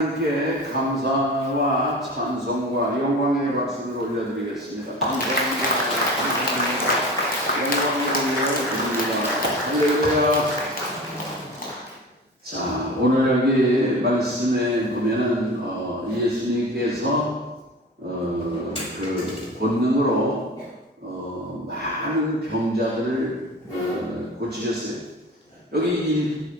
함께 감사와 찬송과 영광의 박수를 올려드리겠습니다. 감사합니다. 영광을 올려드립니다. 할렐루야. 자, 오늘 여기 말씀에 보면은 예수님께서 그 본능으로 많은 병자들을 고치셨어요. 여기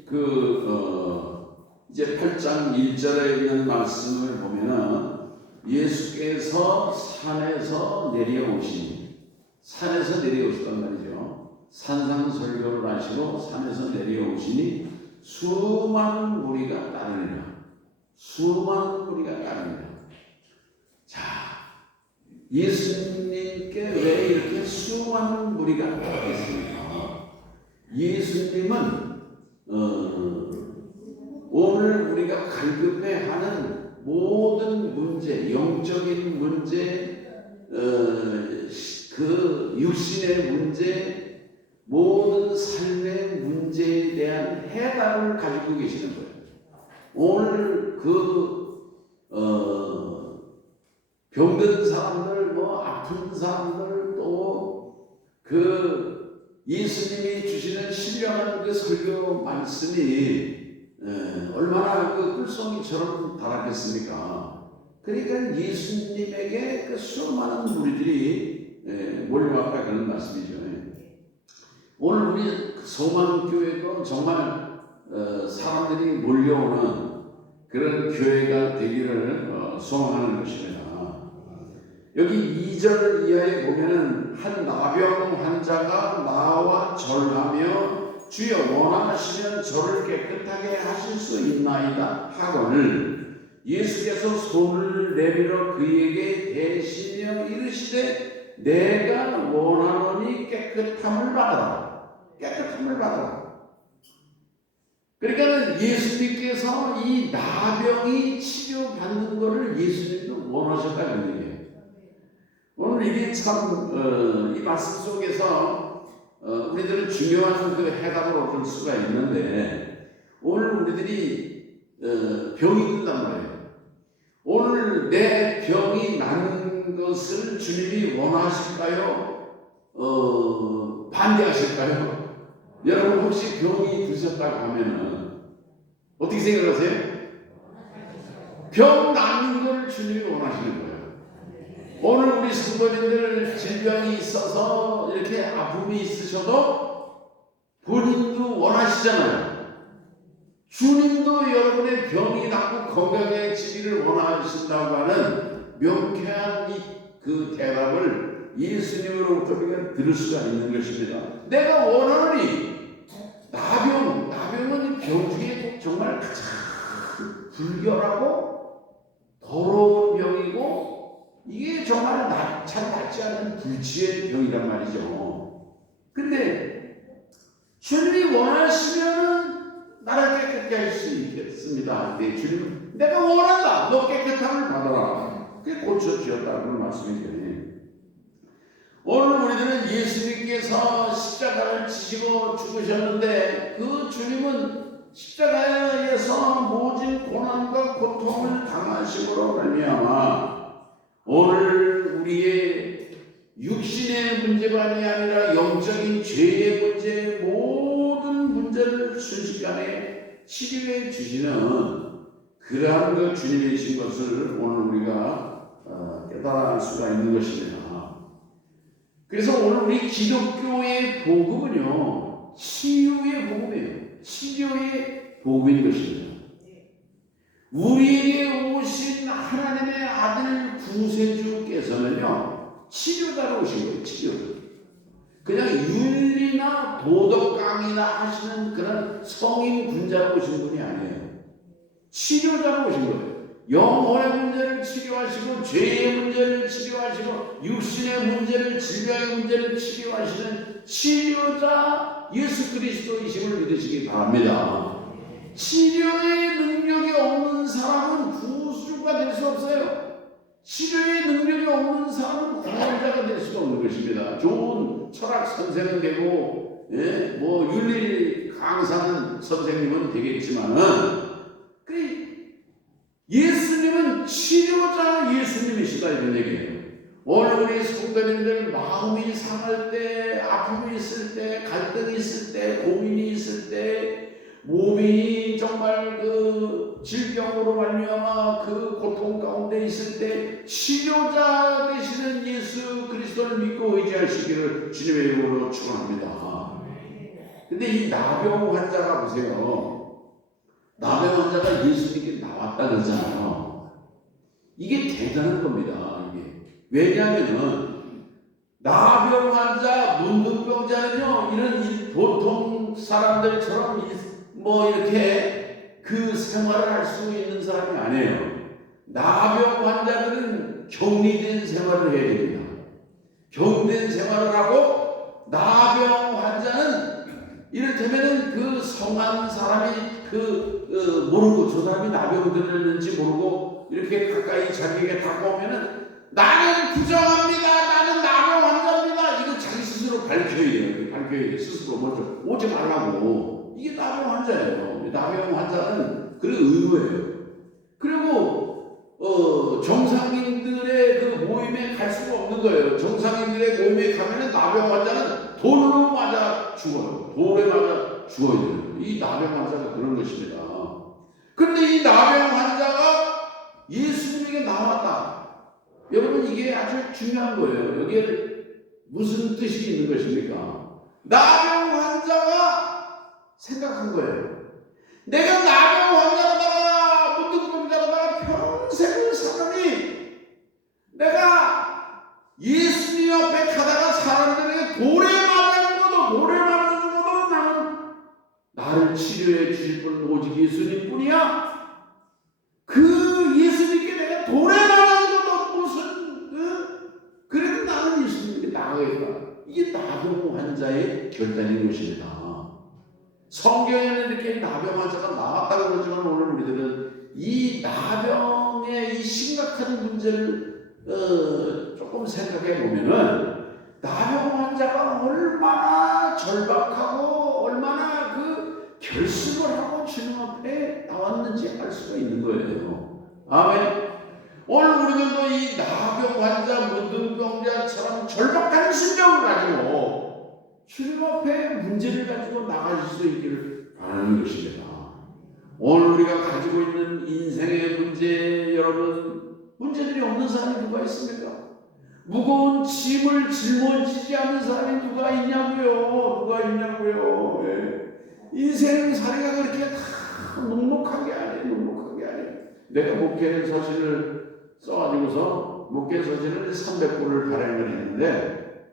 이제 8장 1절에 있는 말씀을 보면은 예수께서 산에서 내려오셨단 말이죠. 산상설교를 하시고 산에서 내려오시니 수많은 무리가 따르니라. 자, 예수님께 왜 이렇게 수많은 무리가 따르겠습니까? 예수님은 오늘 우리가 갈급해하는 모든 문제, 영적인 문제, 그 육신의 문제, 모든 삶의 문제에 대한 해답을 가지고 계시는 거예요. 오늘 병든 사람들, 아픈 사람들, 또 예수님이 주시는 신령한 그 설교 말씀이 얼마나 꿀송이처럼 달았겠습니까? 그러니까 예수님에게 그 수많은 무리들이 몰려왔다 그런 말씀이죠. 오늘 우리 소망교회도 정말 사람들이 몰려오는 그런 교회가 되기를 소망하는 것입니다. 여기 2절 이하에 보면은 한 나병 환자가 나와 절하며 주여 원하시면 저를 깨끗하게 하실 수 있나이다 하거늘 예수께서 손을 내밀어 그에게 대시며 이르시되 내가 원하노니 깨끗함을 받아라. 그러니까 예수님께서 이 나병이 치료받는 것을 예수님도 원하셨다는 얘기예요. 오늘 이게 참 이 말씀 속에서 우리들은 중요한 그 해답을 얻을 수가 있는데 오늘 우리들이 병이 든단 말이에요. 오늘 내 병이 나는 것을 주님이 원하실까요? 반대하실까요? 여러분 혹시 병이 드셨다고 하면은 어떻게 생각하세요? 병 낫는 걸 주님이 원하시는 거예요. 오늘 우리 성도님들 질병이 있어서 이렇게 아픔이 있으셔도 본인도 원하시잖아요. 주님도 여러분의 병이 낫고 건강해지기를 원하신다고 하는 명쾌한 그 대답을 예수님으로부터 우리가 들을 수가 있는 것입니다. 내가 원하노니 나병은 병 중에 정말 가장 불결하고 더러운 병이고 이게 정말 잘 낫지 않는 불치의 병이란 말이죠. 근데 주님이 원하시면 나를 깨끗게 할 수 있겠습니다. 근데 주님은 내가 원한다. 너 깨끗함을 받아라. 그게 고쳐주셨다는 말씀이죠. 오늘 우리들은 예수님께서 십자가를 지시고 죽으셨는데 그 주님은 십자가에서 모진 고난과 고통을 당하심으로 말미암아 오늘 우리의 육신의 문제만이 아니라 영적인 죄의 문제 모든 문제를 순식간에 치료해 주시는 그러한 그 주님이신 것을 오늘 우리가 깨달을 수가 있는 것입니다. 그래서 오늘 우리 기독교의 복음은요 치유의 복음이에요. 치료의 복음인 것입니다. 우리에게 오신 하나님의 아들 구세주께서는요 치료자로 오신 거예요. 치료. 그냥 윤리나 도덕 강의나 하시는 그런 성인 군자로 오신 분이 아니에요. 치료자로 오신 거예요. 영혼의 문제를 치료하시고 죄의 문제를 치료하시고 육신의 문제를 질병의 문제를 치료하시는 치료자 예수 그리스도이심을 믿으시기 바랍니다. 치료의 능력이 없는 사람은 구주가 될 수 없어요. 치료의 능력이 없는 사람은 구원자가 될 수가 없는 것입니다. 좋은 철학 선생은 되고 윤리 강사는 선생님은 되겠지만은 예수님은 치료자 예수님이시다 이런 얘기예요. 오늘 우리 성도님들 마음이 상할 때, 아픔이 있을 때, 갈등이 있을 때, 고민이 있을 때, 몸이 정말 그 질병으로 말미암아 그 고통 가운데 있을 때 치료자 되시는 예수 그리스도를 믿고 의지하시기를 주님의 이름으로 축원합니다. 근데 이 나병 환자가 보세요. 나병 환자가 예수님께 나왔다 그러잖아요. 이게 대단한 겁니다. 이게. 왜냐하면 나병 환자, 문둥병자는요 이런 보통 사람들처럼 뭐 이렇게 그 생활을 할 수 있는 사람이 아니에요. 나병 환자들은 격리된 생활을 해야 됩니다. 격리된 생활을 하고 나병 환자는 이를테면은 그 성한 사람이 모르고 저 사람이 나병 들었는지 모르고 이렇게 가까이 자기에게 다가오면은 나는 부정합니다. 나는 나병 환자입니다. 이거 자기 스스로 밝혀야 돼요. 밝혀야 돼요. 스스로 먼저 오지 말라고. 이게 나병 환자예요. 나병 환자는 그리고 의무예요. 그리고 정상인들의 그 모임에 갈 수가 없는 거예요. 정상인들의 모임에 가면은 나병 환자는 돌로 맞아 죽어요. 돌에 맞아 죽어야 돼요. 이 나병 환자가 그런 것입니다. 그런데 이 나병 환자가 예수님에게 나왔다. 여러분 이게 아주 중요한 거예요. 여기에 무슨 뜻이 있는 것입니까? 나병 환자가 생각한 거예요. 내가 나병 환자로다가 문둥병자로다가 평생을 살았니? 내가 예수님 앞에 가다가 사람들에게 돌에 맞아 죽어도 나는 나를 치료해 주실 분은 오직 예수님 뿐이야. 그 예수님께 내가 돌에 맞아 죽어도 무슨 그래도 나는 예수님께 나가겠다. 이게 나병 환자의 결단인 것입니다. 성경에는 이렇게 나병 환자가 나왔다고 그러지만 오늘 우리들은 이 나병의 이 심각한 문제를 조금 생각해 보면은 나병 환자가 얼마나 절박하고 얼마나 그 결심을 하고 주님 앞에 나왔는지 알 수가 있는 거예요. 아멘. 오늘 우리들도 이 나병 환자, 문둥병자처럼 절박한 심정을 가지고 주님 앞에 문제를 가지고 나가실 수 있기를 바라는 것입니다. 오늘 우리가 가지고 있는 인생의 문제, 여러분 문제들이 없는 사람이 누가 있습니까? 무거운 짐을 짊어지지 않는 사람이 누가 있냐고요. 누가 있냐고요. 네. 인생살이가 그렇게 다 녹록하게 아니에요. 녹록하게 아니에요. 내가 목회 서신을 써가지고서 목회 서신을 300부를 발행을 했는데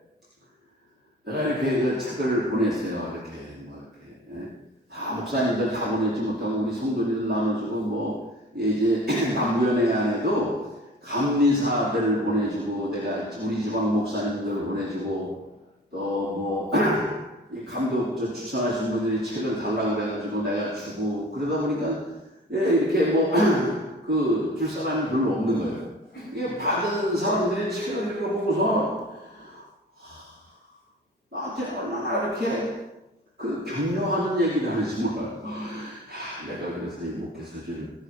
내가 이렇게 그 책을 보냈어요. 다 목사님들 다 보내지 못하고 우리 성도님들 나눠주고 뭐 이제 남부연회 안에도 감리사들을 보내주고 내가 우리 지방 목사님들을 보내주고 또 뭐 이 감독 추천하신 분들이 책을 달라고 그래가지고 내가 주고 그러다 보니까 이렇게 뭐 그 줄 사람이 별로 없는 거예요. 이게 받은 사람들이 책을 읽어보고서 나한테 얼마나 이렇게 그 격려하는 얘기를 하는지 몰라요. 내가 그래서 이 목회서를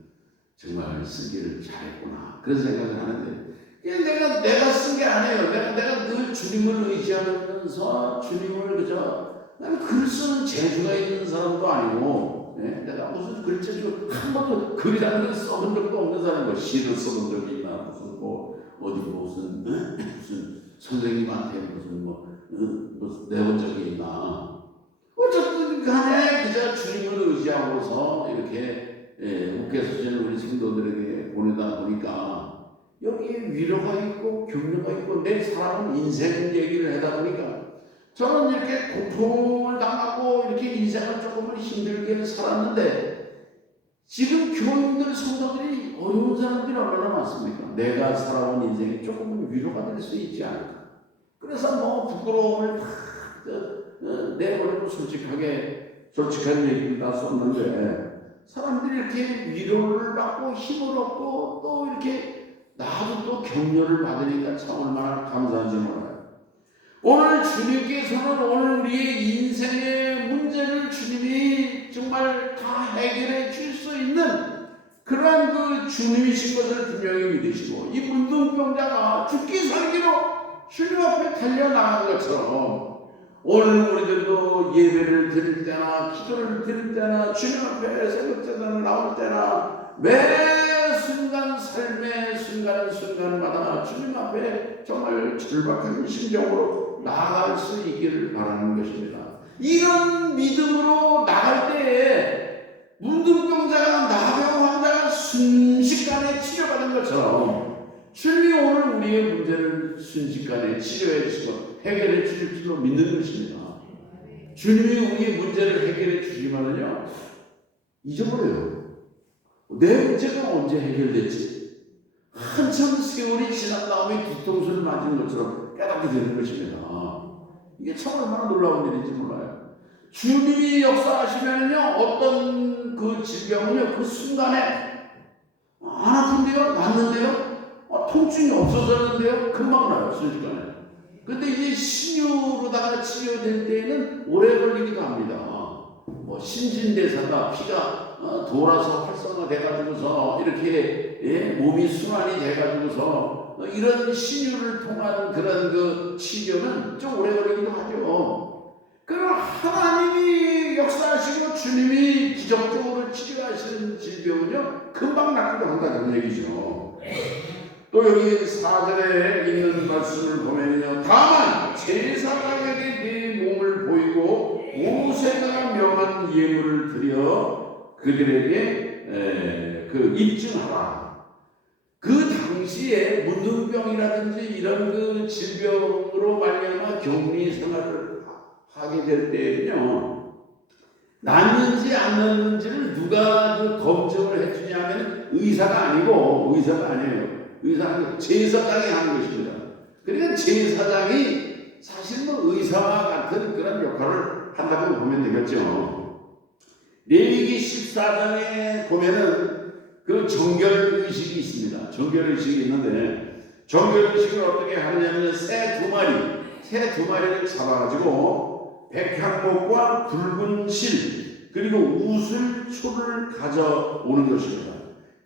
정말 쓰기를 잘했구나 그런 생각을 하는데 내가 쓴 게 아니에요. 내가 늘 주님을 의지하면서 주님을 그저 나는 글 쓰는 재주가 있는 사람도 아니고 내가 무슨 글재주 한 번도 글이라는 걸 써본 적도 없는 사람이고 시를 써본 적이 있나 무슨 뭐 어디 무슨 선생님한테 무슨 내본 적이 있나. 어쨌든 간에 그저 주님을 의지하고서 이렇게 목회서신을 우리 성도들에게 보내다 보니까 여기에 위로가 있고 격려가 있고 내 사람은 인생 얘기를 하다 보니까 저는 이렇게 고통을 당하고 이렇게 인생을 조금은 힘들게 살았는데 지금 교인들 성도들이 어려운 사람들이 얼마나 많습니까? 내가 살아온 인생이 조금은 위로가 될 수 있지 않을까. 그래서 뭐 부끄러움을 다 내버리고 솔직한 얘기를 다 썼는데 사람들이 이렇게 위로를 받고 힘을 얻고 또 이렇게 나도 또 격려를 받으니까 참 얼마나 감사한지 몰라요. 오늘 주님께서는 오늘 우리의 인생의 문제를 주님이 정말 다 해결해 줄 수 있는 그러한 그 주님이신 것을 분명히 믿으시고 이 문둥병자가 죽기 살기로 주님 앞에 달려나간 것처럼 오늘 우리들도 예배를 드릴 때나 기도를 드릴 때나 주님 앞에 새벽제단을 나올 때나 매 순간 삶의 순간마다 주님 앞에 정말 절박한 심정으로 나아갈 수 있기를 바라는 것입니다. 이런 믿음으로 나갈 때에 문둥병자가 나병 환자가 순식간에 치료받은 것처럼 주님이 오늘 우리의 문제를 순식간에 치료해 주시고 해결해 주실 줄로 믿는 것입니다. 주님이 우리의 문제를 해결해 주시면요 잊어버려요. 내 문제가 언제 해결됐지? 한참 세월이 지난 다음에 뒤통수를 맞은 것처럼 깨닫게 되는 것입니다. 이게 참 얼마나 놀라운 일인지 몰라요. 주님이 역사하시면요 어떤 그 질병은요 그 순간에 안 아픈데요? 낫는데요? 통증이 없어졌는데요? 금방 나요, 순식간에. 근데 이제 신유로다가 치료될 때에는 오래 걸리기도 합니다. 뭐 신진대사가 피가 돌아서 활성화돼가지고서 이렇게 몸이 순환이 돼가지고서 이런 신유를 통한 그런 그 치료는 좀 오래 걸리기도 하죠. 그럼 하나님이 역사하시고 주님이 기적적으로 치료하시는 질병은요 금방 낫기도 한다는 얘기죠. 또 여기 4절에 있는 말씀을 보면요 다만 제사장에게 네 몸을 보이고 모세가 명한 예물을 드려 그들에게 그 입증하라. 그 당시에 문둥병이라든지 이런 그 질병으로 말미암아 격리 생활을 하게 될 때는요 낫는지 안 낫는지를 누가 그 검증을 해주냐면 의사가 아니에요. 의사는 제사장이 하는 것입니다. 그러니까 제사장이 사실 뭐 의사와 같은 그런 역할을 한다고 보면 되겠죠. 레위기 14장에 보면은 그 정결의식이 있습니다. 정결의식이 있는데 정결의식을 어떻게 하느냐면 새 두 마리를 잡아가지고 백향목과 붉은 실 그리고 우슬초를 가져오는 것입니다.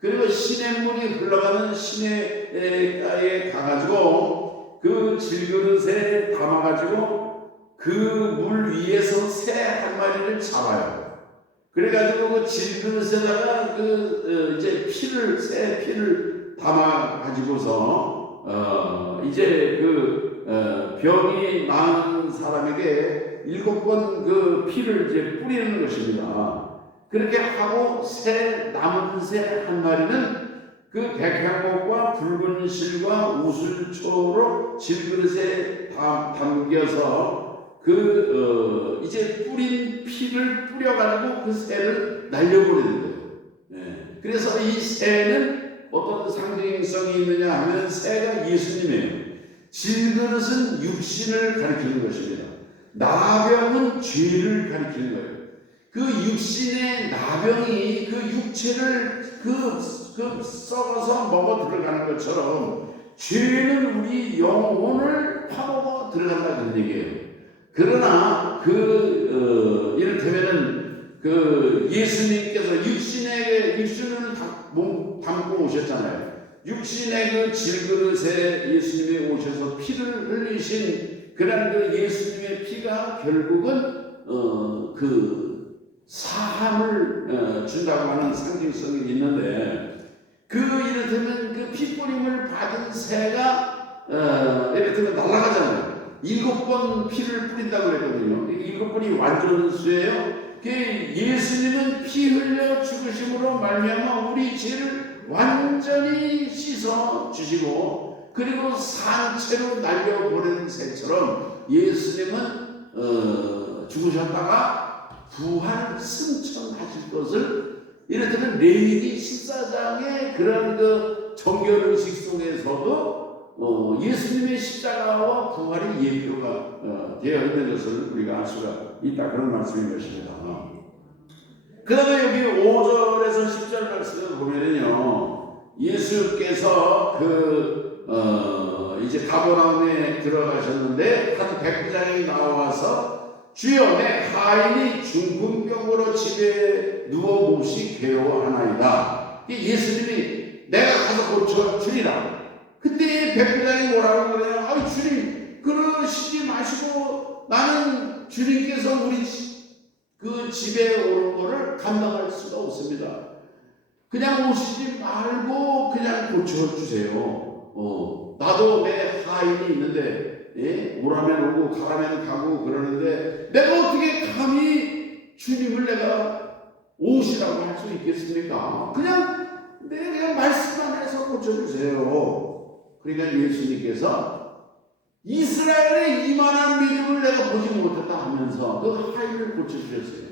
그리고 시냇물이 흘러가는 시냇가에 가가지고 그 질그릇에 담아가지고 그 물 위에서 새 한 마리를 잡아요. 그래가지고 그 질그릇에다가 이제 새 피를 담아가지고서 이제 병이 나은 사람에게 7번 그 피를 이제 뿌리는 것입니다. 그렇게 하고 남은 새 한 마리는 그 백향목과 붉은 실과 우슬초로 질그릇에 담겨서 이제 뿌린 피를 뿌려가지고 그 새를 날려버리는 거예요. 그래서 이 새는 어떤 상징성이 있느냐 하면 새가 예수님이에요. 질그릇은 육신을 가리키는 것입니다. 나병은 죄를 가리키는 거예요. 그 육신의 나병이 그 육체를 썩어서 먹어 들어가는 것처럼 죄는 우리 영혼을 파먹어 들어간다는 얘기예요. 그러나 이를테면은 예수님께서 육신을 담고 오셨잖아요. 육신의 그 질그릇에 예수님이 오셔서 피를 흘리신 그런 예수님의 피가 결국은 사함을 준다고 하는 상징성이 있는데 이를테면 그 피뿌림을 받은 새가 이를테면 날아가잖아요. 7번 피를 뿌린다고 했거든요. 7번이 완전 수예요. 예수님은 피 흘려 죽으심으로 말미암아 우리 죄를 완전히 씻어 주시고 그리고 산채로 날려보내는 새처럼 예수님은 죽으셨다가 부활 승천하실 것을 이를테면 레위기 14장의 그런 정결의식 속에서도 예수님의 십자가와 부활이 예표가 되어 있는 것을 우리가 알 수가 있다. 그런 말씀인 것입니다. 그 다음에 여기 5절에서 10절 말씀을 보면은요 예수께서 이제 가버나움에 들어가셨는데 한 백부장이 나와서 주여 내 하인이 중풍병으로 집에 누워 몹시 괴로워하나이다. 예수님이 내가 가서 고쳐주리라. 그때 백부장이 뭐라고 그래요? 아, 주님 그러시지 마시고 나는 주님께서 우리 그 집에 오는 거를 감당할 수가 없습니다. 그냥 오시지 말고 그냥 고쳐주세요. 나도 내 하인이 있는데, 예? 오라면 오고 가라면 가고 그러는데 내가 어떻게 감히 주님을 내가 오시라고 할 수 있겠습니까? 그냥 말씀만 해서 고쳐주세요. 그러니까 예수님께서 이스라엘의 이만한 믿음을 내가 보지 못했다 하면서 그 하인을 고쳐주셨어요.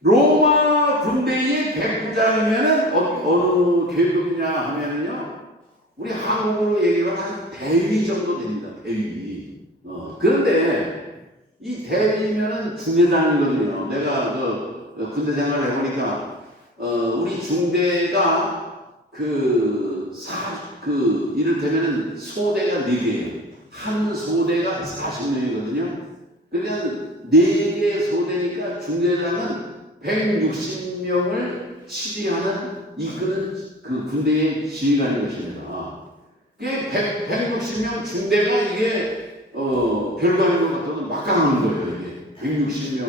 로마 군대의 백부장이면은 어느 계급이냐 하면은요, 우리 한국으로 얘기를 한 대위 정도 됩니다. 대위. 그런데 이 대위면은 중대장이거든요. 내가 군대 생활을 해보니까 우리 중대가 이를테면은 소대가 4개예요. 한 소대가 40명이거든요. 그러니까 4개 소대니까 중대장은 160명을 이끄는 그 군대의 지휘관인 것입니다. 그게 160명 중대가 이게 별거 아닌 것 같아도 막강한 거예요. 이게 160명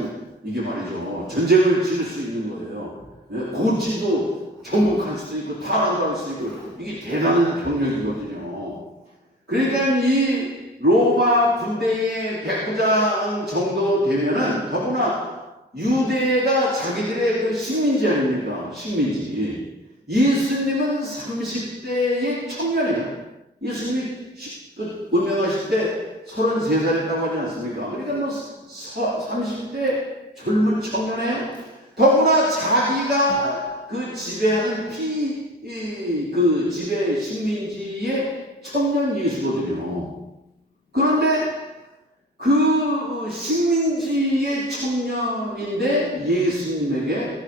이게 말이죠. 전쟁을 치를 수 있는 거예요. 고지도 정복할 수도 있고 탈환도 할 수 있고 이게 대단한 병력이거든요. 그러니까 이 로마 군대의 백부장 정도 되면은 더구나 유대가 자기들의 그 식민지 아닙니까? 식민지. 예수님은 30대의 청년이에요. 예수님이 운명하실 때 33살이라고 하지 않습니까? 그러니까 30대 젊은 청년이에요. 더구나 자기가 그 지배하는 그 지배 식민지의 청년 예수거든요. 그런데 그 식민지의 청년인데 예수님에게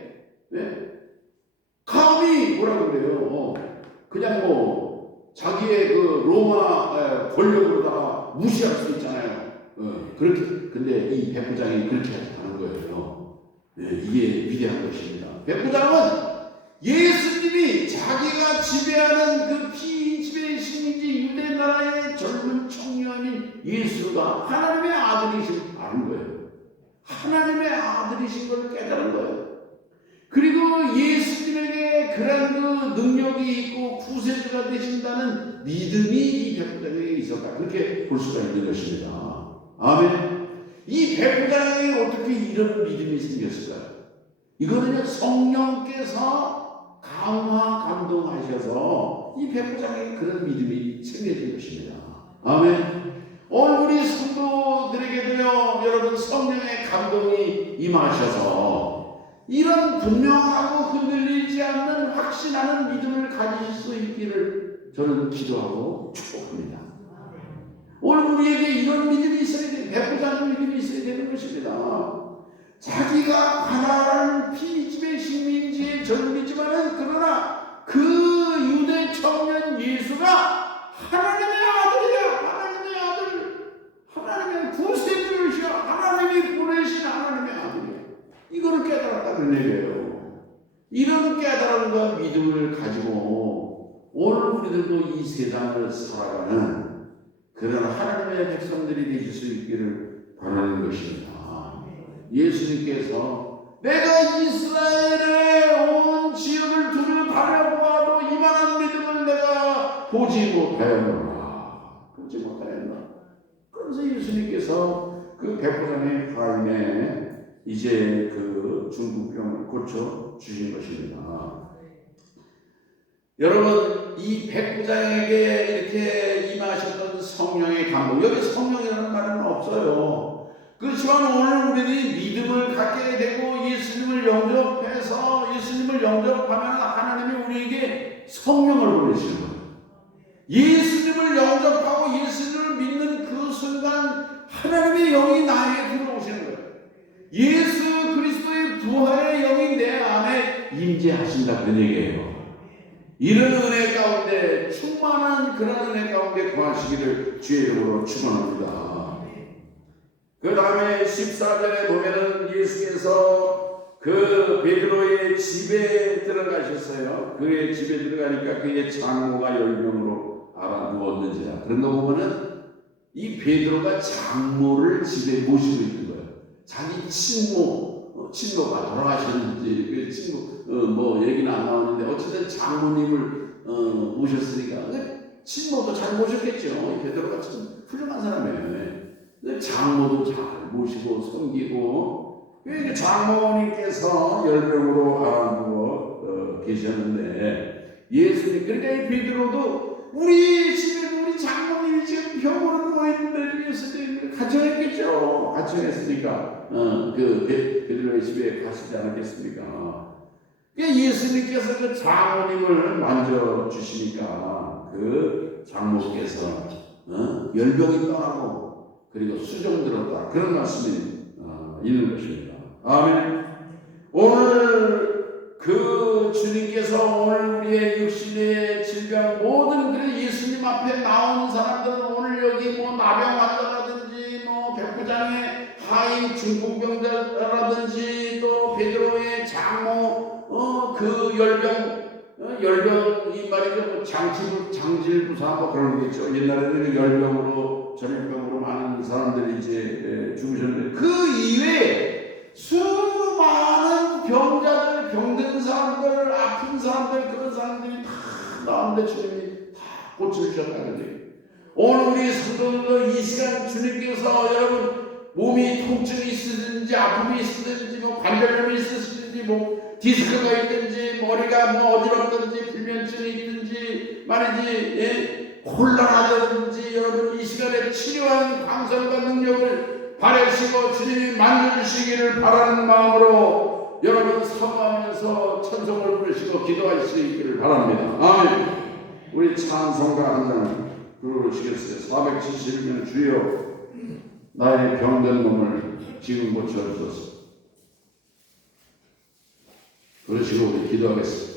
감히 뭐라고 그래요? 그냥 자기의 그 로마 권력으로다가 무시할 수 있잖아요. 그렇게 근데 이 백부장이 그렇게 하는 거예요. 이게 위대한 것입니다. 백부장은 예수님이 자기가 지배하는 그 피지배 식민지 유대 나라의 젊은 청년인 예수가 하나님의 아들이신 아는 거예요. 하나님의 아들이신 걸 깨달은 거예요. 그리고 예수님에게 그런 그 능력이 있고 구세주가 되신다는 믿음이 이 백부장에게 있었다. 그렇게 볼 수가 있는 것입니다. 아멘. 이 백부장에게 어떻게 이런 믿음이 생겼을까요? 이거는요, 성령께서 감화 감동하셔서 이 백부장에게 그런 믿음이 생겨진 것입니다. 아멘. 오늘 우리 성도들에게도요, 여러분 성령의 감동이 임하셔서 이런 분명하고 흔들리지 않는 확신하는 믿음을 가지실 수 있기를 저는 기도하고 축복합니다. 오늘 우리에게 이런 믿음이 있어야 돼요. 백부장의 믿음이 있어야 되는 것입니다. 자기가 가난한 피지배 식민지의 젊은이지만은 그러나 그 유대 청년 예수가 하나님의 아들이야. 하나님의 아들. 하나님의 구세주이시여. 하나님이 보내신 하나님의 아들이야. 이거를 깨달았다는 얘기예요. 이런 깨달음과 믿음을 가지고 오늘 우리들도 이 세상을 살아가는 그런 하나님의 백성들이 되실 수 있기를 바라는 것입니다. 예수님께서 내가 이스라엘의 온 지역을 두루 다녀보아도 이만한 믿음을 내가 보지 못하였노라. 그래서 예수님께서 그 백부장의 하인에 이제 그 중풍병을 고쳐 주신 것입니다. 여러분, 이 백부장에게 이렇게 임하셨던 성령의 감동, 여기 성령이라는 말은 없어요. 그렇지만 오늘 우리들이 믿음을 갖게 되고 예수님을 영접해서 예수님을 영접하면 하나님이 우리에게 성령을 보내시는 거예요. 예수님을 영접하고 예수님을 믿는 그 순간 하나님의 영이 나에게 들어오시는 거예요. 예수 그리스도의 부활의 영이 내 안에 임재하신다, 그 얘기예요. 이런 은혜 가운데, 충만한 그런 은혜 가운데 구하시기를 주의 이름으로 축원합니다. 그 다음에 14절에 보면은 예수께서 그 베드로의 집에 들어가셨어요. 그의 집에 들어가니까 그의 장모가 10명으로 알아누웠는지라. 그런 거 보면은 이 베드로가 장모를 집에 모시고 있는 거예요. 자기 친모가 돌아가셨는지 그 친구 뭐 얘기는 안 나오는데 어쨌든 장모님을 모셨으니까 친모도 잘 모셨겠죠. 베드로가 참 훌륭한 사람이에요. 장모도 잘 모시고 섬기고 장모님께서 10명으로 알아누워 계셨는데 예수님 그러니까 이 베드로도 우리 집에 우리 장모님이 지금 병으로 누워있는데 예수님 가정했겠죠. 가정했으니까 그 베드로의 집에 가시지 않았겠습니까? 예수님께서 그 장모님을 만져주시니까 그 장모께서 열병이 떠나고 그리고 수종 들었다. 그런 말씀이 있는 것입니다. 아멘. 오늘 그 주님께서 오늘 우리의 육신의 질병 모든 그런 예수님 앞에 나온 사람들은 오늘 여기 뭐 나병 환자라든지 뭐 백부장의 하인 중풍병자라든지 또 베드로의 장모 그 열병 이 말이죠. 장질부사 뭐 그런 게 있죠. 옛날에는 열병으로 전염병으로 많은 사람들이 이제 죽으셨는데 그 이외에 수많은 병자들, 병든 사람들, 아픈 사람들 그런 사람들이 다 나오는데 주님이 다 고쳐주셨다는 거예요. 오늘 우리 성도들도 이 시간 주님께서 여러분 몸이 통증이 있으든지 아픔이 있으든지 뭐 관절염이 있으든지 뭐 디스크가 있든지 머리가 뭐 어지럽든지 불면증이 있든지 말이지 곤란하든지 여러분 이 시간에 치료하는 강성과 능력을 바라시고 주님이 만져주시기를 바라는 마음으로 여러분 사모하면서 천성을 부르시고 기도할 수 있기를 바랍니다. 아멘. 우리 찬송가 한 장 부르시겠어요? 471면 주여 나의 병든 몸을 지금 고쳐주소서. 그러시고 우리 기도하겠습니다.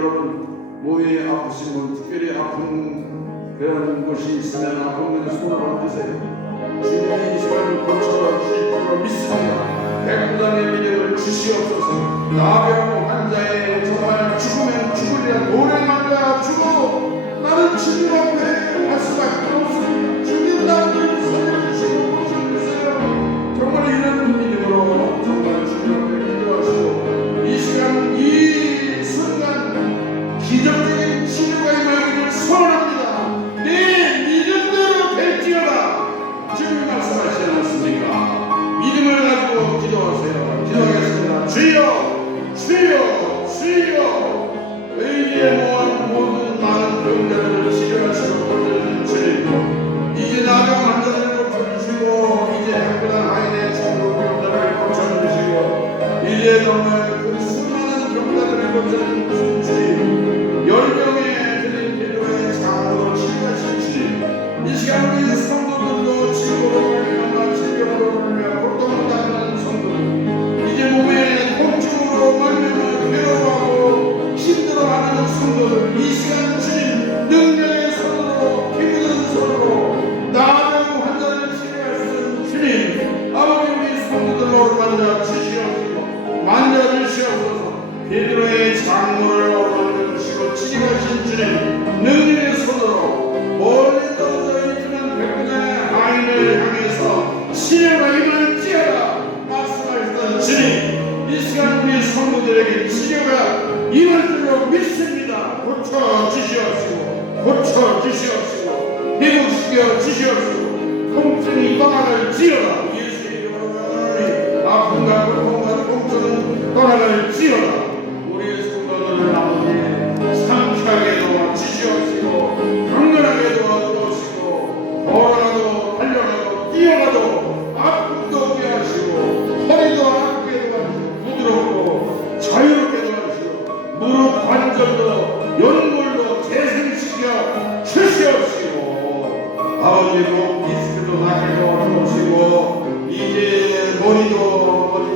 여러분 몸이 아프신 분, 특별히 아픈 그런 것이 있으면 아픈 분의 손을 얹으세요. 주님이 이 시간을 고쳐주실 줄로 믿습니다. 백부장의 믿음을 주시옵소서. 나병 환자의 정말 죽으면 죽으리라 노래만 가 죽어 나는 주님 앞에 갈 수밖에 없습니다. 주님 나를 살려주시고 고쳐주세요. 정말 이런 믿음으로 정말 주님 앞에 기도하시고 이 시간 이 순간 기적적인 치료가 임하기를 소원합니다. 내 믿음대로 될지어다. 주님 말씀하시지 않았습니까? 믿음을 가지고 기도하세요. 기도하겠습니다. 주여 주여 주여 의지에 모은 모든 많은 병자들을 치료하시고 고쳐주신 주님, 이제 나병 환자들을 고쳐주시고 이제 학교나 아이의 중독 병자를 고쳐주시고 이제 정말 그 수많은 병자들을 고쳐주신 주님, 열병에 드린 기도의 장으로 치료하신 주님, 이 시간 우리 성도들도 치료로 말미암아 질병으로 말미암아 고통을 당하는 성도들, 이제 몸에 통증으로 말미암아 괴로워하고 힘들어하는 성도들, 이 시간 주님 능력의 손으로 힘든 손으로 나병 환자를 치료하시는 주님, 아버지 우리 성도들 만져 주시옵소서. 만져 주시옵소서. 베드로의 장모를 어루만져 주시고 치료하신 주님, 능력의 손으로 멀리 떨어져 있지만 백부장의 아이를 향해서 치료가 임할지어다 말씀하셨던 주님, 이 시간 우리 성도들에게 치료가 임할 줄로 믿습니다. 고쳐 주시옵시고 고쳐 주시옵시고 회복시켜 주시옵시고 통증이 떠나갈지어다. 예수의 이름으로 아픔과 고통과 통증은 떠나갈지어다. 우리 성도들을 아버지 상쾌하게 도와 주시옵시고 강건하게 도와주시고 걸어가도 달려가도 뛰어가도 아픔도 오게 하시고 허리도 아프게 도와주시고 부드럽고 자유롭게 도와주시고 무릎 관절도 연골도 재생시켜 주시옵시고 아버지 목 디스크도 나게 도와주시고 이제 머리도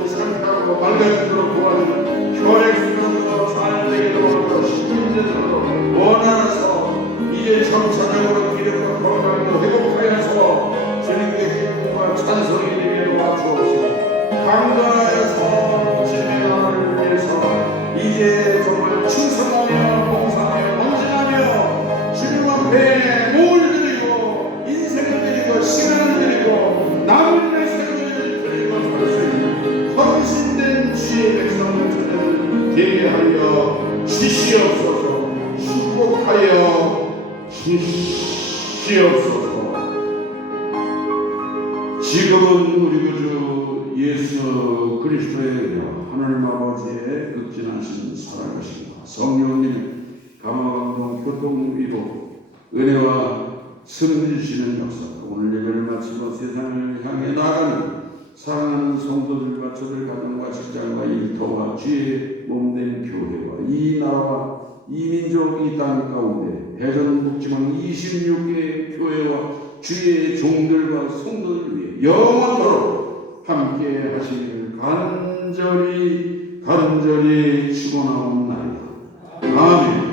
상쾌하고 맑아지도록 도와주는 혈액순환도 잘 되게 도와주고 신진대로 원하서 이제 정상적으로 기력과 건강도 회복하여서 주님께 기쁨과 찬송이 되게 도와주옵시고 강건하여서 주님의 나라를 위해서 이제 정말 충성하며 봉사하며 헌신하며 주님 앞에 몸을 드리고 인생을 드리고 시간을 드리고 남은 생을 드리고 할 수 있는 헌신된 주의 백성들 되게 하여 주시옵소서. 축복하여 주시옵소서. 지금은 우리 구주 예수 그리스도의 은혜와 하나님 아버지의 극진하신 사랑하심과 성령님의 감화감동 교통위복 은혜와 승리 주시는 역사, 오늘 예배를 마치고 세상을 향해 나아가는 사랑하는 성도들과 저들 가정과 직장과 일터와 주의 몸된 교회와 이 나라와 이 민족 이 땅 가운데 대전북지방 26개 교회와 주의 종들과 성도들 위해 영원토록 함께 하시기를 간절히 축원하옵나이다. 아멘.